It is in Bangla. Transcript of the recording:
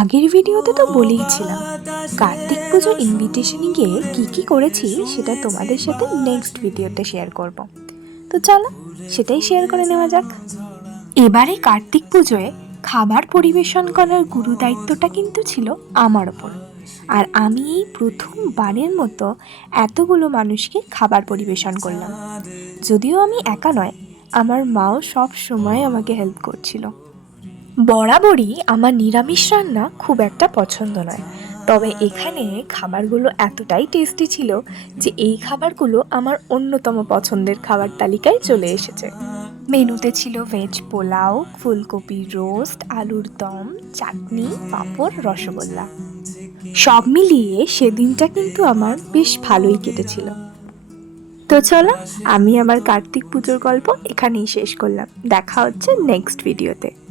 আগের ভিডিওতে তো বলেইছিলাম কার্তিক পুজো ইনভিটেশনে গিয়ে কি কি করেছি সেটা তোমাদের সাথে নেক্সট ভিডিওতে শেয়ার করব। তো চলো, সেটাই শেয়ার করে নেওয়া যাক। এবারে কার্তিক পুজোয় খাবার পরিবেশন করার গুরু দায়িত্বটা কিন্তু ছিল আমার ওপর। আর আমি এই প্রথমবারের মতো এতগুলো মানুষকে খাবার পরিবেশন করলাম। যদিও আমি একা নয়, আমার মাও সব সময় আমাকে হেল্প করছিল। বরাবরই আমার নিরামিষ রান্না খুব একটা পছন্দ নয়। তবে এখানে খাবারগুলো এতটাই টেস্টি ছিল যে এই খাবারগুলো আমার অন্যতম পছন্দের খাবার তালিকায় চলে এসেছে। মেনুতে ছিল ভেজ পোলাও, ফুলকপি রোস্ট আলুর দম, চাটনি, পাঁপড়, রসগোল্লা। সব মিলিয়ে সেদিনটা কিন্তু আমার বেশ ভালোই কেটেছিল। তো চলো, আমি আমার কার্তিক পুজোর গল্প এখানেই শেষ করলাম। দেখা হচ্ছে নেক্সট ভিডিওতে